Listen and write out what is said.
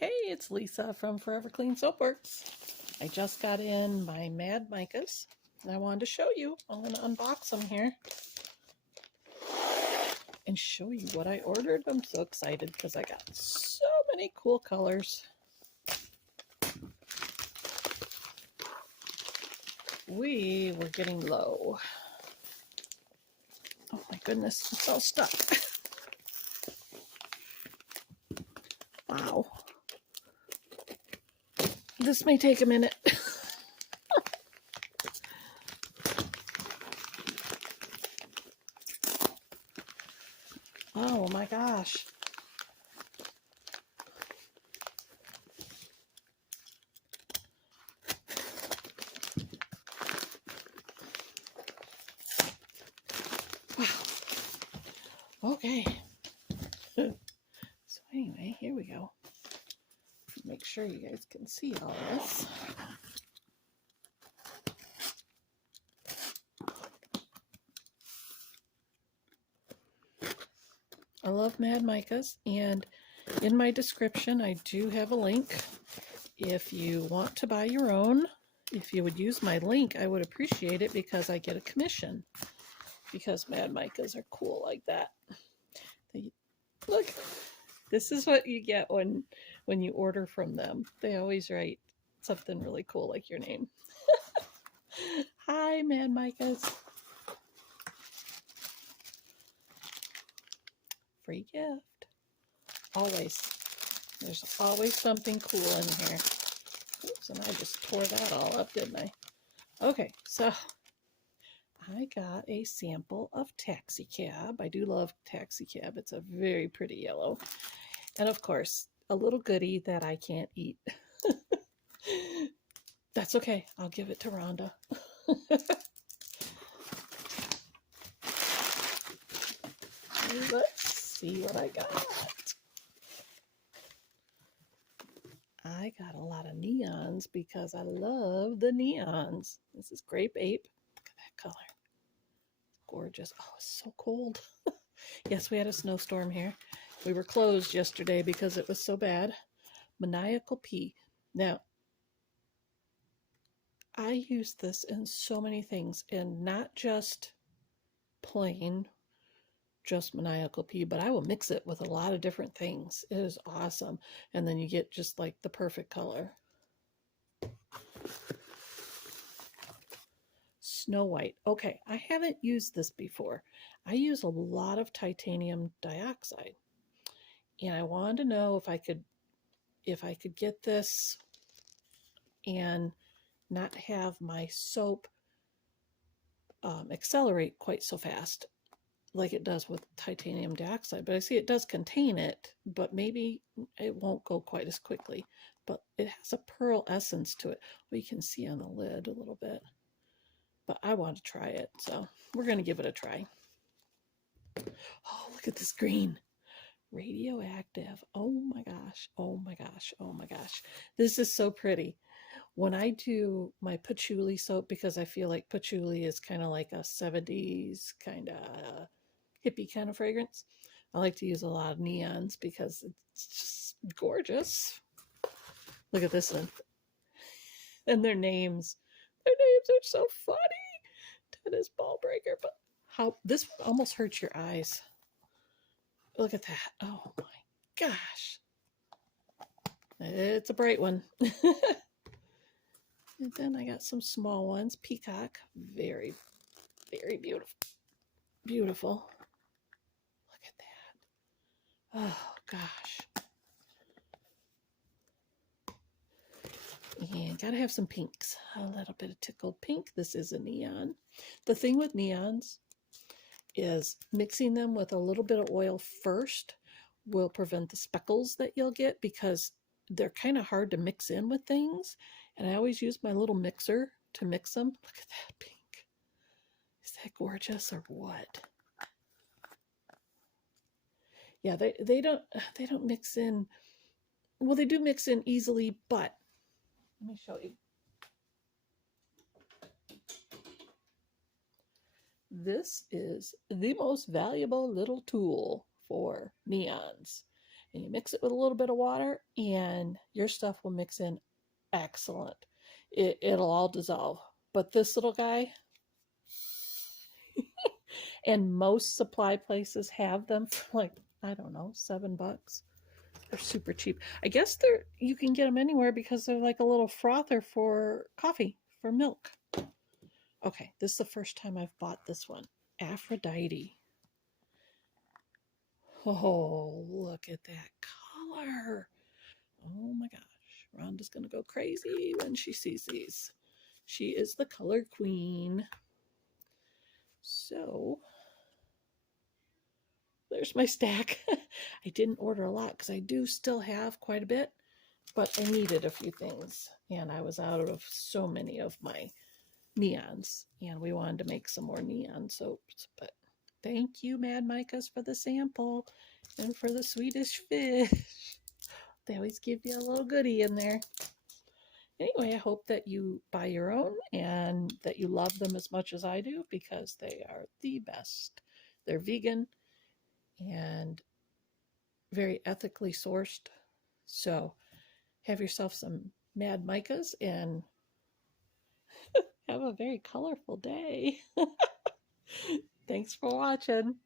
Hey, it's Lisa from Forever Clean Soapworks. I just got in my Mad Micas and I wanted to show you. I'm going to unbox them here and show you what I ordered. I'm so excited because I got so many cool colors. We were getting low. Oh my goodness, it's all stuck. Wow. This may take a minute. Oh my gosh. Wow. Okay. So anyway, here we go. Make sure you guys can see all this. I love Mad Micas, and in my description I do have a link. If you want to buy your own, if you would use my link, I would appreciate it because I get a commission. Because Mad Micas are cool like that. Look, this is what you get when you order from them. They always write something really cool like your name. Hi, Mad Micas. Free gift. Always. There's always something cool in here. Oops, and I just tore that all up, didn't I? Okay, so I got a sample of Taxi Cab. I do love Taxi Cab. It's a very pretty yellow. And of course, a little goodie that I can't eat. That's okay. I'll give it to Rhonda. Let's see what I got. I got a lot of neons because I love the neons. This is Grape Ape. Look at that color. It's gorgeous. Oh, it's so cold. Yes, we had a snowstorm here. We were closed yesterday because it was so bad. Maniacal Pea. Now, I use this in so many things, and not just plain, just Maniacal Pea, but I will mix it with a lot of different things. It is awesome. And then you get just like the perfect color. Snow White. Okay, I haven't used this before. I use a lot of titanium dioxide. And I wanted to know if I could get this and not have my soap accelerate quite so fast like it does with titanium dioxide. But I see it does contain it, but maybe it won't go quite as quickly. But it has a pearl essence to it. Well, you can see on the lid a little bit. But I want to try it, so we're going to give it a try. Oh, look at this green. Radioactive. Oh my gosh. Oh my gosh. Oh my gosh. This is so pretty. When I do my patchouli soap, because I feel like patchouli is kind of like a 70s kind of hippie kind of fragrance, I like to use a lot of neons because it's just gorgeous. Look at this one. And their names. Their names are so funny. Tennis ball breaker. But how this one almost hurts your eyes. Look at that. Oh my gosh. It's a bright one. And then I got some small ones. Peacock. Very, very beautiful. Beautiful. Look at that. Oh gosh. And gotta have some pinks. A little bit of tickled pink. This is a neon. The thing with neons is mixing them with a little bit of oil first will prevent the speckles that you'll get because they're kind of hard to mix in with things. And I always use my little mixer to mix them. Look at that pink. Is that gorgeous or what? Yeah, they don't mix in. Well, they do mix in easily, but let me show you. This is the most valuable little tool for neons. And you mix it with a little bit of water, and your stuff will mix in excellent. It'll all dissolve. But this little guy, and most supply places have them for like, I don't know, $7. They're super cheap. I guess you can get them anywhere because they're like a little frother for coffee, for milk. Okay, this is the first time I've bought this one. Aphrodite. Oh, look at that color. Oh my gosh. Rhonda's going to go crazy when she sees these. She is the color queen. So, there's my stack. I didn't order a lot because I do still have quite a bit, but I needed a few things. And I was out of so many of my neons. And we wanted to make some more neon soaps. But thank you, Mad Micas, for the sample and for the Swedish fish. They always give you a little goodie in there. Anyway, I hope that you buy your own and that you love them as much as I do because they are the best. They're vegan and very ethically sourced. So have yourself some Mad Micas and have a very colorful day. Thanks for watching.